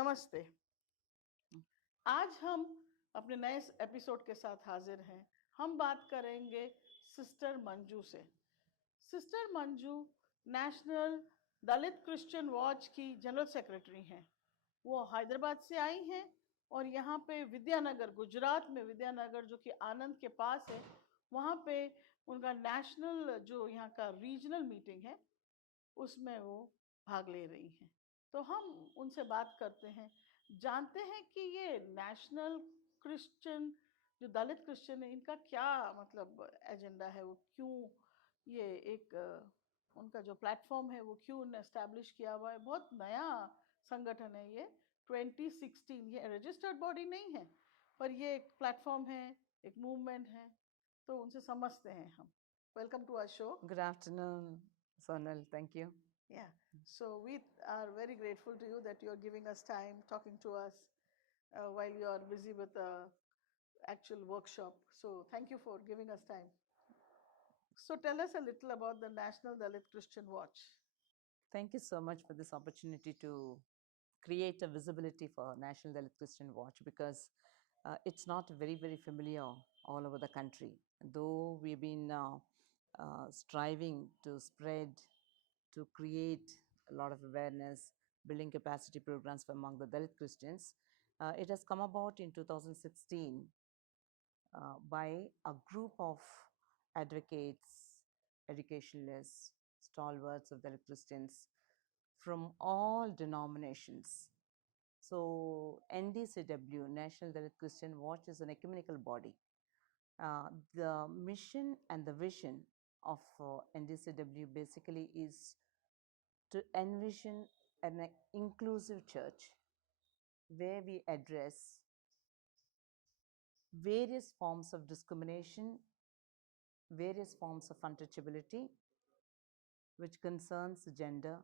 नमस्ते। आज हम अपने नए एपिसोड के साथ हाजिर हैं। हम बात करेंगे सिस्टर मंजू से। सिस्टर मंजू नेशनल दलित क्रिश्चियन वॉच की जनरल सेक्रेटरी हैं। वो हैदराबाद से आई हैं और यहाँ पे विद्यानगर, गुजरात में विद्यानगर जो कि आनंद के पास है, वहाँ पे उनका नेशनल जो यहाँ का रीजनल मीटिंग है उसमें वो भाग ले रही हैं। तो हम उनसे बात करते हैं, जानते हैं कि ये नेशनल क्रिश्चियन जो दलित क्रिश्चियन है इनका क्या मतलब एजेंडा है, वो क्यों ये एक उनका जो प्लेटफॉर्म है वो क्यों उन्होंने एस्टैब्लिश किया हुआ है। बहुत नया संगठन है ये, 2016, ये रजिस्टर्ड बॉडी नहीं है पर ये एक प्लेटफॉर्म है, एक मूवमेंट है। तो उनसे समझते हैं हम। Welcome to our show. Good afternoon, Sonal. Thank you. Yeah, so we are very grateful to you that you are giving us time, talking to us while you are busy with the actual workshop. So thank you for giving us time. So tell us a little about the National Dalit Christian Watch. Thank you so much for this opportunity to create a visibility for National Dalit Christian Watch because it's not very familiar all over the country. Though we've been striving to spread, to create a lot of awareness, building capacity programs for among the Dalit Christians, it has come about in 2016 by a group of advocates, educationalists, stalwarts of the Christians from all denominations. So, NDCW, National Dalit Christian Watch, is an ecumenical body. The mission and the vision of NDCW basically is to envision an inclusive church where we address various forms of discrimination, various forms of untouchability, which concerns gender,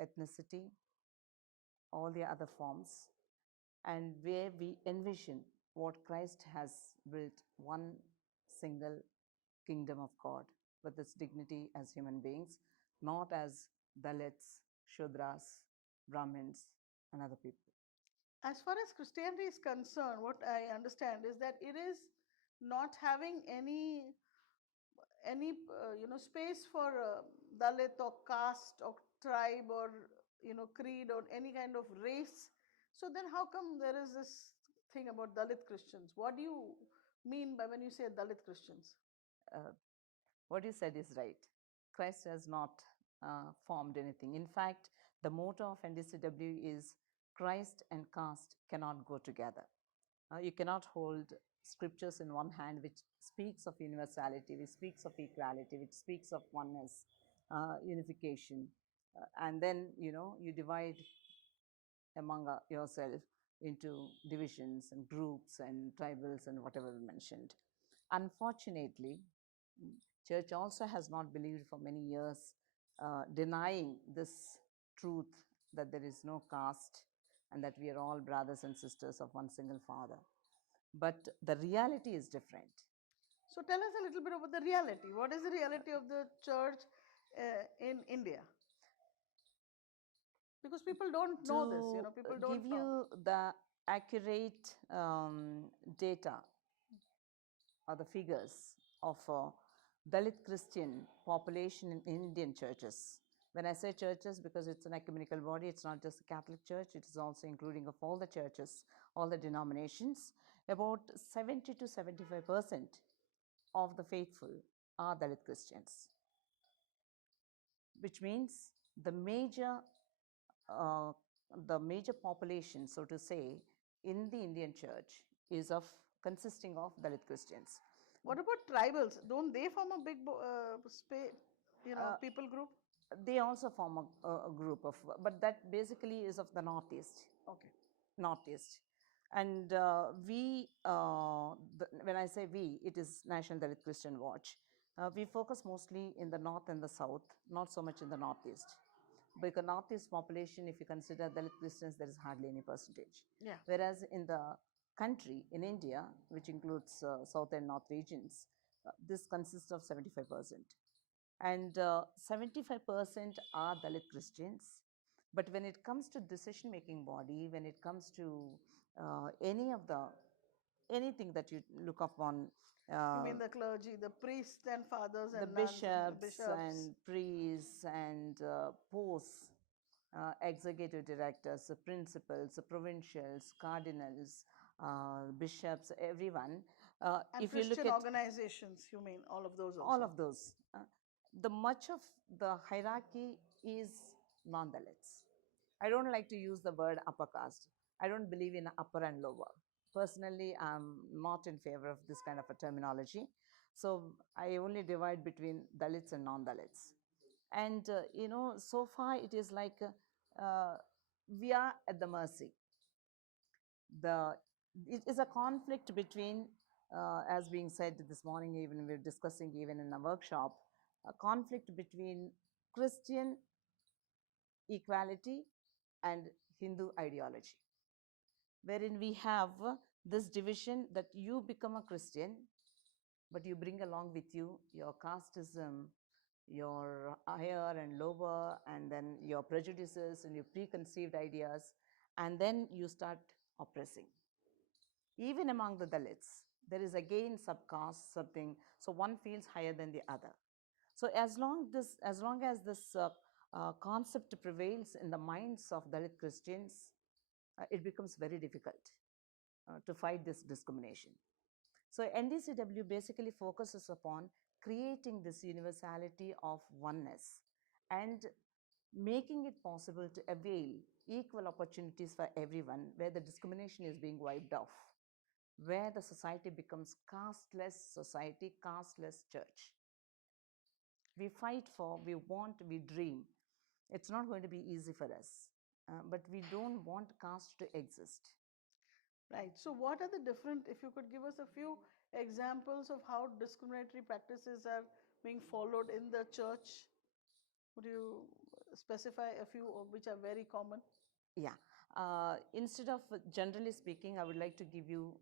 ethnicity, all the other forms, and where we envision what Christ has built, one single kingdom of God with its dignity as human beings, not as Dalits, Shudras, Brahmins, and other people. As far as Christianity is concerned, what I understand is that it is not having any space for Dalit or caste or tribe or creed or any kind of race. So then how come there is this thing about Dalit Christians? What do you mean by when you say Dalit Christians? What you said is right. Christ has not formed anything. In fact, the motto of NDCW is Christ and caste cannot go together. You cannot hold scriptures in one hand which speaks of universality, which speaks of equality, which speaks of oneness, unification, and then you divide among yourself into divisions and groups and tribals and whatever we mentioned. Unfortunately, church also has not believed for many years, denying this truth that there is no caste and that we are all brothers and sisters of one single father. But the reality is different. So tell us a little bit about the reality. What is the reality of the church in India? Because people don't know this, To people give don't know. you the accurate data or the figures of Dalit Christian population in Indian churches. When I say churches, because it's an ecumenical body, it's not just the Catholic Church, it is also including of all the churches, all the denominations. About 70 to 75% of the faithful are Dalit Christians, which means uh, the major population, so to say, in the Indian church is of consisting of Dalit Christians. What about tribals? Don't they form a big people group? They also form a group of, but that basically is of the Northeast. Okay. Northeast. And when I say we, it is National Dalit Christian Watch. We focus mostly in the north and the south, not so much in the northeast. Because northeast population, if you consider Dalit Christians, there is hardly any percentage. Yeah. Whereas in the country, in India, which includes south and north regions, this consists of 75%. And 75% are Dalit Christians. But when it comes to decision making body, when it comes to any of the anything that you look upon, You uh, mean the clergy, the priests and fathers the and nuns and the bishops bishops? and priests and posts, executive directors, the principals, the provincials, cardinals, bishops, everyone. And If you look Christian at organizations, you mean all of those all also? of those, the much of the hierarchy is non-Dalits. I don't like to use the word upper caste. I don't believe in upper and lower. Personally, I'm not in favor of this kind of a terminology. So I only divide between Dalits and non-Dalits. And, so far it is like we are at the mercy. The It is a conflict between, as being said this morning, even we are discussing even in a workshop, a conflict between Christian equality and Hindu ideology, wherein we have this division that you become a Christian, but you bring along with you your casteism, your higher and lower, and then your prejudices and your preconceived ideas, and then you start oppressing. Even among the Dalits, there is again subcaste, something, so one feels higher than the other. So as long as this concept prevails in the minds of Dalit Christians, it becomes very difficult to fight this discrimination. So NDCW basically focuses upon creating this universality of oneness and making it possible to avail equal opportunities for everyone, where the discrimination is being wiped off, where the society becomes casteless society, casteless church. We fight for, we want, we dream. It's not going to be easy for us, but we don't want caste to exist. Right. So, what are the different, if you could give us a few examples of how discriminatory practices are being followed in the church? Would you specify a few which are very common? Yeah. Instead of generally speaking, I would like to give you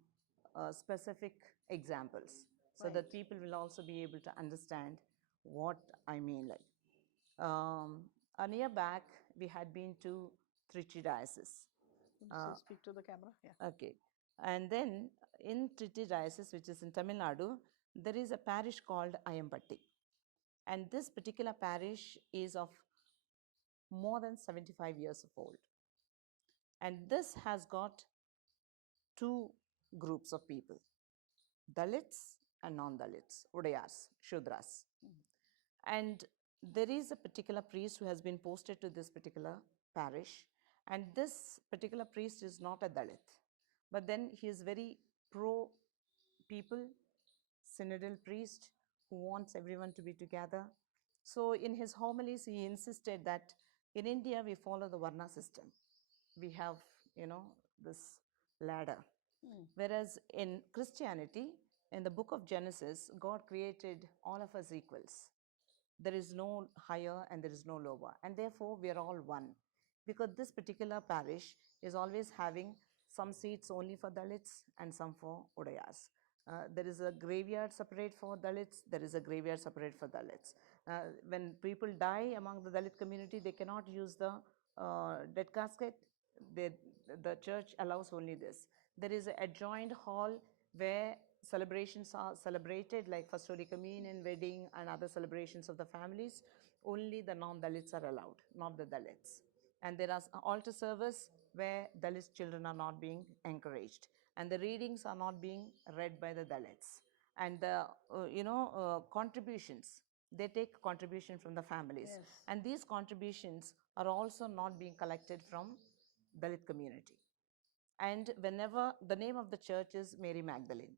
specific examples so Right. that people will also be able to understand what I mean. Like a year back, we had been to Trichy diocese. So speak to the camera. Yeah. Okay. And then in Trichy diocese, which is in Tamil Nadu, there is a parish called Ayampatti. And this particular parish is of more than 75 years of old. And this has got two groups of people, Dalits and non Dalits, Udayars, Shudras. And there is a particular priest who has been posted to this particular parish. And this particular priest is not a Dalit, but then he is very pro people, synodal priest who wants everyone to be together. So in his homilies, he insisted that in India we follow the Varna system. We have, you know, this ladder. Mm. Whereas in Christianity, in the book of Genesis, God created all of us equals. There is no higher and there is no lower. And therefore, we are all one. Because this particular parish is always having some seats only for Dalits and some for Udayas. There is a graveyard separate for Dalits, there is a graveyard separate for Dalits. When people die among the Dalit community, they cannot use the dead casket. They, the church allows only this. There is an adjoined hall where celebrations are celebrated, like First Holy Communion, wedding, and other celebrations of the families. Only the non-Dalits are allowed, not the Dalits. And there are altar service where Dalit children are not being encouraged, and the readings are not being read by the Dalits. And the contributions, they take contribution from the families, Yes. and these contributions are also not being collected from Dalit community. And whenever the name of the church is Mary Magdalene,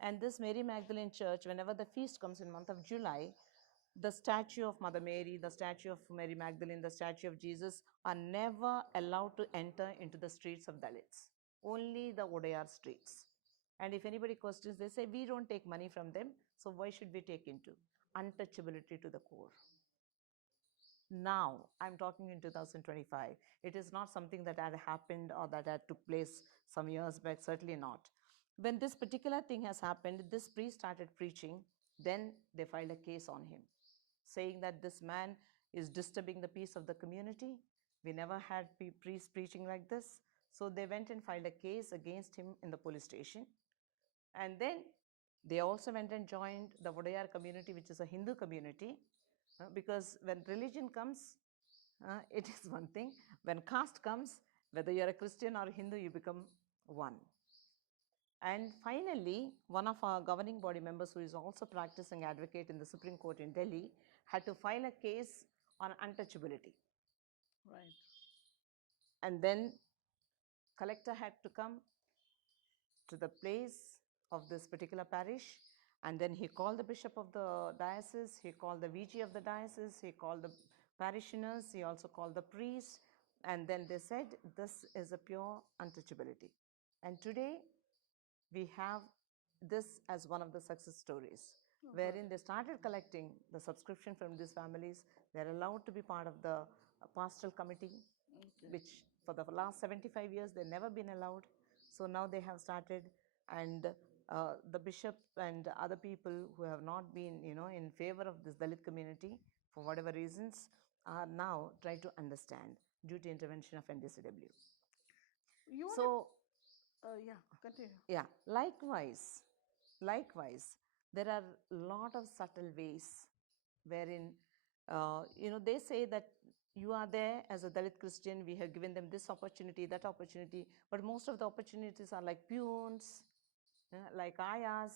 and this Mary Magdalene church, whenever the feast comes in month of July, the statue of Mother Mary, the statue of Mary Magdalene, the statue of Jesus are never allowed to enter into the streets of Dalits, only the Odayar streets. And if anybody questions, they say, we don't take money from them, so why should we take into? Untouchability to the core. Now, I'm talking in 2025. It is not something that had happened or that had took place some years back, certainly not. When this particular thing has happened, this priest started preaching, then they filed a case on him, saying that this man is disturbing the peace of the community, We never had priests preaching like this. So they went and filed a case against him in the police station. And then they also went and joined the Vodayar community, which is a Hindu community, because when religion comes, it is one thing. When caste comes, whether you're a Christian or Hindu, you become one. And finally, one of our governing body members, who is also practicing advocate in the Supreme Court in Delhi, had to file a case on untouchability. Right. And then collector had to come to the place of this particular parish, and then he called the bishop of the diocese, he called the VG of the diocese, he called the parishioners, he also called the priest, and then they said this is a pure untouchability. And today we have this as one of the success stories, wherein they started collecting the subscription from these families. They're allowed to be part of the pastoral committee, which for the last 75 years they've never been allowed. So now they have started, and the bishop and other people who have not been, in favor of this Dalit community for whatever reasons, are now trying to understand due to intervention of NDCW. You want So yeah, continue. yeah, likewise, there are a lot of subtle ways wherein, they say that you are there as a Dalit Christian, we have given them this opportunity, that opportunity, but most of the opportunities are like peons, like ayahs,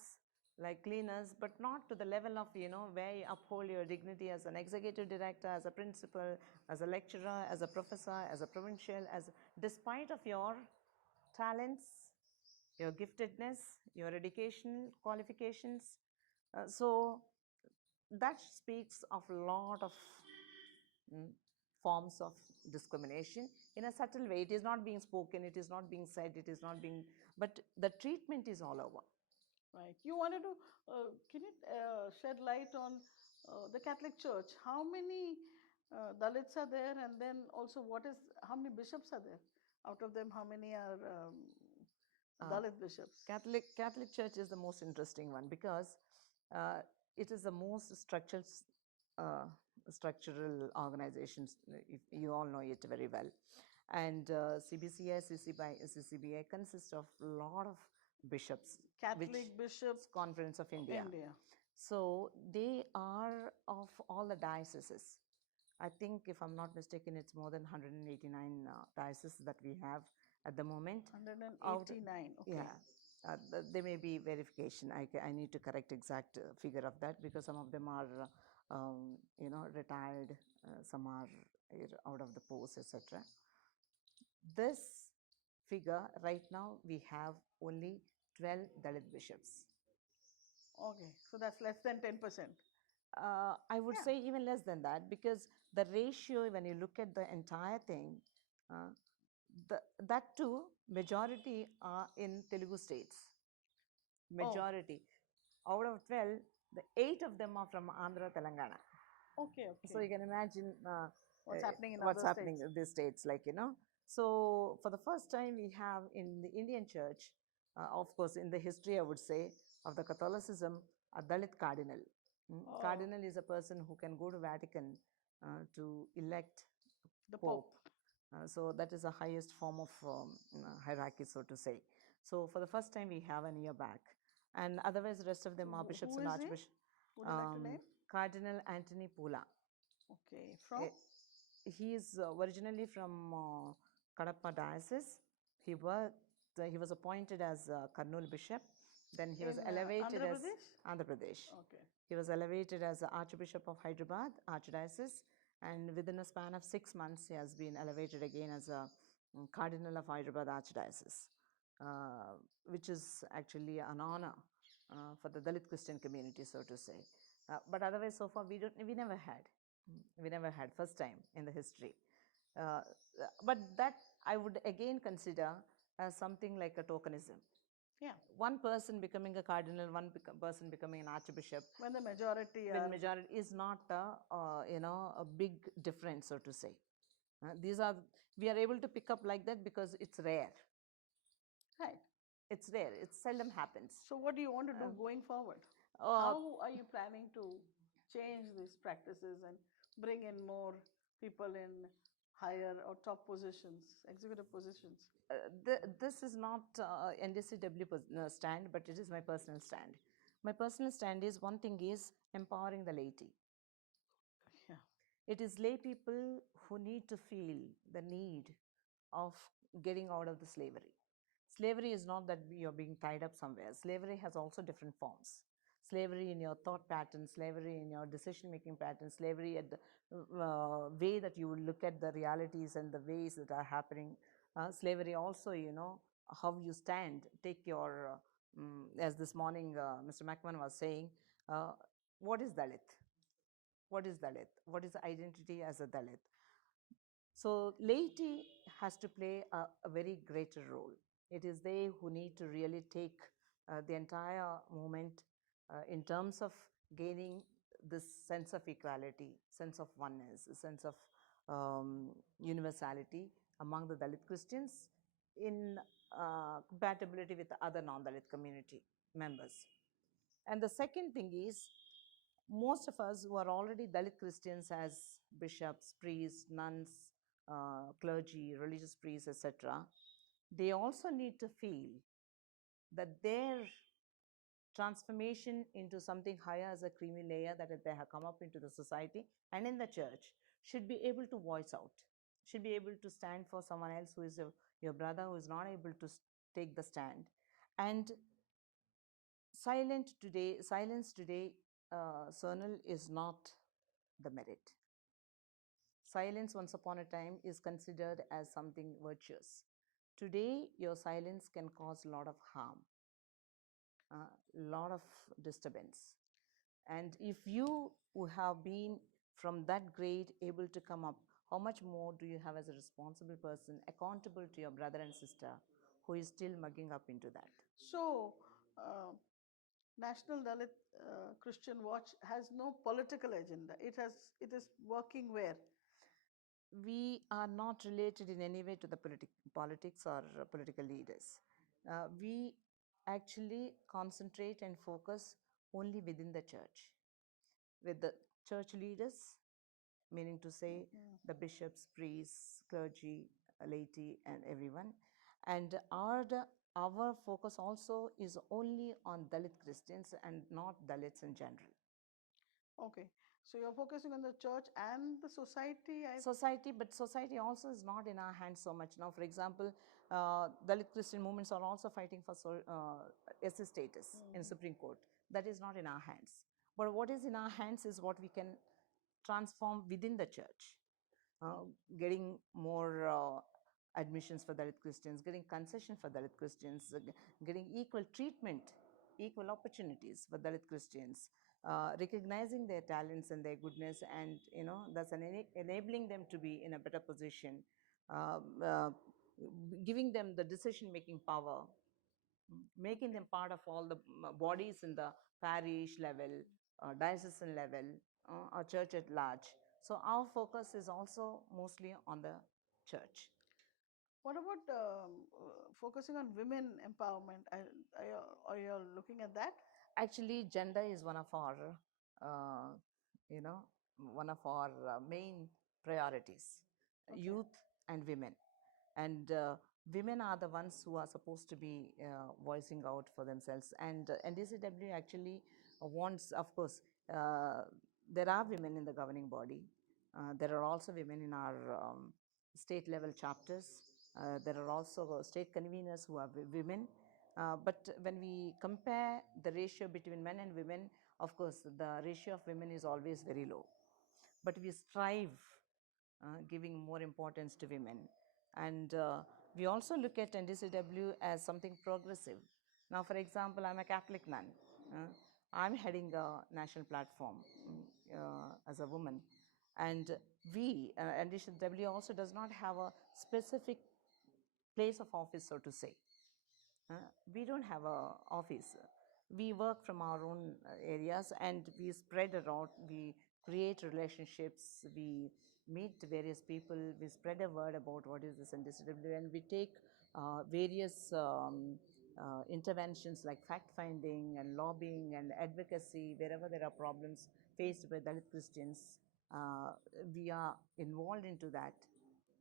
like cleaners, but not to the level of, where you uphold your dignity as an executive director, as a principal, as a lecturer, as a professor, as a provincial, despite of your talents, your giftedness, your educational qualifications. So that speaks of a lot of mm, forms of discrimination in a subtle way. It is not being spoken, it is not being said, it is not being, but the treatment is all over. Right. You wanted to, can you shed light on the Catholic Church? How many Dalits are there? And then also, how many bishops are there? Out of them, how many are Dalit bishops? Catholic Church is the most interesting one because uh, it is the most uh, structural organization. If you all know it very well, and CBCI, CCBI consists of a lot of bishops, which Catholic Bishop Conference of India. India. So they are of all the dioceses. I think, if I'm not mistaken, it's more than 189 dioceses that we have at the moment. 189. Okay. Yeah. There may be verification. I need to correct exact figure of that, because some of them are, retired, some are out of the post, etc. This figure right now, we have only 12 Dalit bishops. Okay. So that's less than 10%. I would Yeah. say even less than that, because the ratio, when you look at the entire thing, uh, that too, majority are in Telugu states. Majority. Out of 12, the 8 of them are from Andhra, Telangana. Okay. So Okay. you can imagine What's happening in what's other happening states? in these states, So for the first time, we have in the Indian church, of course, in the history, I would say, of the Catholicism, a Dalit cardinal. Oh, Cardinal is a person who can go to Vatican to elect the Pope. Pope. So that is the highest form of hierarchy, so to say. So for the first time, we have an year back. And otherwise, the rest of So them are bishops who and is he? archbishops. Would you like to name? Cardinal Anthony Pula. Okay. From? He is originally from Kadapa diocese. He was appointed as Kurnool bishop. Then he was In elevated Andhra as Pradesh? Andhra Pradesh. Okay. He was elevated as Archbishop of Hyderabad, Archdiocese, and within a span of 6 months, he has been elevated again as a Cardinal of Hyderabad Archdiocese, which is actually an honor for the Dalit Christian community, so to say. But otherwise, so far, we never had. We never had, first time in the history. Uh, but that I would again consider as something like a tokenism. Yeah. One person becoming a cardinal, person becoming an archbishop, When the majority when are. majority is not a big difference, so to say. These are We are able to pick up like that because it's rare. Right. It's rare. It seldom happens. So what do you want to do Um, going forward? uh, How are you planning to change these practices and bring in more people in higher or top positions, executive positions? This is not NDCW stand, but it is my personal stand. My personal stand is one thing is empowering the laity. Yeah. It is lay people who need to feel the need of getting out of the slavery. Slavery is not that you're being tied up somewhere. Slavery has also different forms. Slavery in your thought pattern, slavery in your decision making pattern, slavery at the way that you look at the realities and the ways that are happening. Slavery also, you know, how you stand, take your, as this morning Mr. Macman was saying, uh, what is Dalit? What is Dalit? What is identity as a Dalit? So laity has to play a very greater role. It is they who need to really take the entire movement in terms of gaining this sense of equality, sense of oneness, a sense of universality among the Dalit Christians in compatibility with the other non-Dalit community members. And the second thing is, most of us who are already Dalit Christians as bishops, priests, nuns, clergy, religious priests, etc., they also need to feel that their transformation into something higher as a creamy layer that they have come up into the society and in the church should be able to voice out, should be able to stand for someone else who is your brother who is not able to take the stand. And silence today, Sonal, is not the merit. Silence once upon a time is considered as something virtuous. Today, your silence can cause a lot of harm, a lot of disturbance. And if you who have been from that grade able to come up, how much more do you have as a responsible person accountable to your brother and sister who is still mugging up into that? So, National Dalit Christian Watch has no political agenda. It is working where? We are not related in any way to the politics or political leaders. We actually concentrate and focus only within the church, with the church leaders, meaning to say the bishops, priests, clergy, laity, and everyone. And our focus also is only on Dalit Christians and not Dalits in general. Okay, so you're focusing on the church and the society. Society, but society also is not in our hands so much now. For example, Dalit Christian movements are also fighting for SC status in Supreme Court. That is not in our hands. But what is in our hands is what we can transform within the church, uh, getting more admissions for Dalit Christians, getting concession for Dalit Christians, getting equal treatment, equal opportunities for Dalit Christians, recognizing their talents and their goodness, and thus enabling them to be in a better position, um, uh, giving them the decision-making power, making them part of all the bodies in the parish level, diocesan level, or church at large. So our focus is also mostly on the church. What about focusing on women empowerment? Are you looking at that? Actually, gender is one of our, uh, one of our main priorities. Okay. Youth and women, and women are the ones who are supposed to be voicing out for themselves. And NDCW actually wants, of course, there are women in the governing body. There are also women in our state level chapters. There are also state conveners who are women. But when we compare the ratio between men and women, of course, the ratio of women is always very low. But we strive giving more importance to women. And we also look at NDCW as something progressive. Now, for example, I'm a Catholic nun. I'm heading a national platform as a woman. And NDCW also does not have a specific place of office, so to say. We don't have a office. We work from our own areas and we spread around. We create relationships. We meet various people. We spread a word about what is this NDCW, and we take various interventions like fact finding and lobbying and advocacy wherever there are problems faced by Dalit Christians. We are involved into that.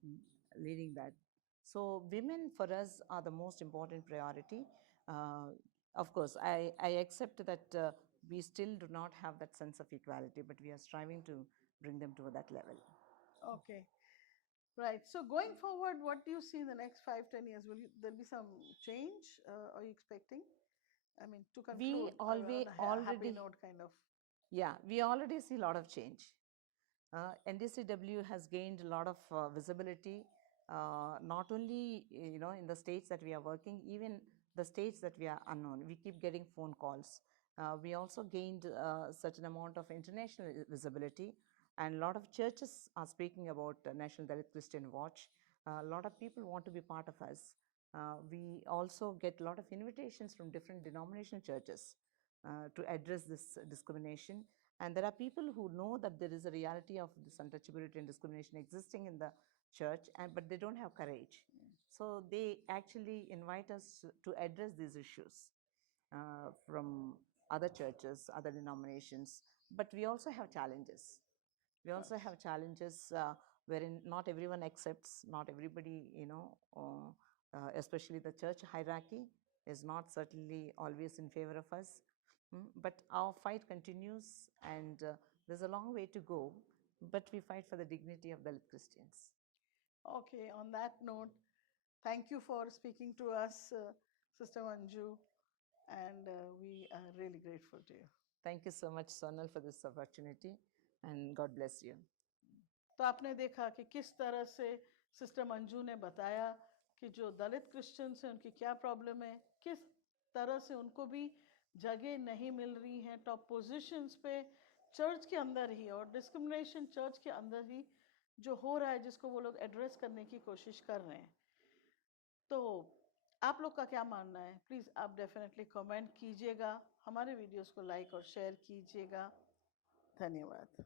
mm, leading that. So women for us are the most important priority. Uh, of course, I accept that we still do not have that sense of equality, but we are striving to bring them to that level. Okay. Right. So going forward, what do you see in the next 5, 10 years? Will there be some change? Are you expecting? I mean, to We conclude always on a happy already, note, kind of. yeah, we already see a lot of change. NDCW has gained a lot of visibility, not only in the states that we are working, even the states that we are unknown. We keep getting phone calls. We also gained certain amount of international visibility, and a lot of churches are speaking about National Dalit Christian Watch. A lot of people want to be part of us. We also get a lot of invitations from different denominational churches to address this discrimination. And there are people who know that there is a reality of this untouchability and discrimination existing in the church, but they don't have courage. So they actually invite us to address these issues from other churches, other denominations. But we also have challenges. We also have challenges wherein not everyone accepts, not everybody, especially the church hierarchy is not certainly always in favor of us. But our fight continues, and there's a long way to go, but we fight for the dignity of Dalit Christians. Okay. On that note, thank you for speaking to us, Sister Manju, and we are really grateful to you. Thank you so much, Sonal, for this opportunity, and God bless you. तो आपने देखा कि किस तरह से sister Manju ने बताया कि जो दलित क्रिश्चियंस हैं उनकी क्या प्रॉब्लम है, किस तरह से उनको भी जगह नहीं मिल रही है टॉप पोजीशंस पे चर्च के अंदर ही, और डिस्क्रिमिनेशन चर्च के अंदर ही जो हो रहा है जिसको वो लोग एड्रेस करने की कोशिश कर रहे हैं। तो आप लोग का क्या मानना है? प्लीज़ आप डेफिनेटली कमेंट कीजिएगा, हमारे वीडियोस को लाइक और शेयर कीजिएगा। धन्यवाद।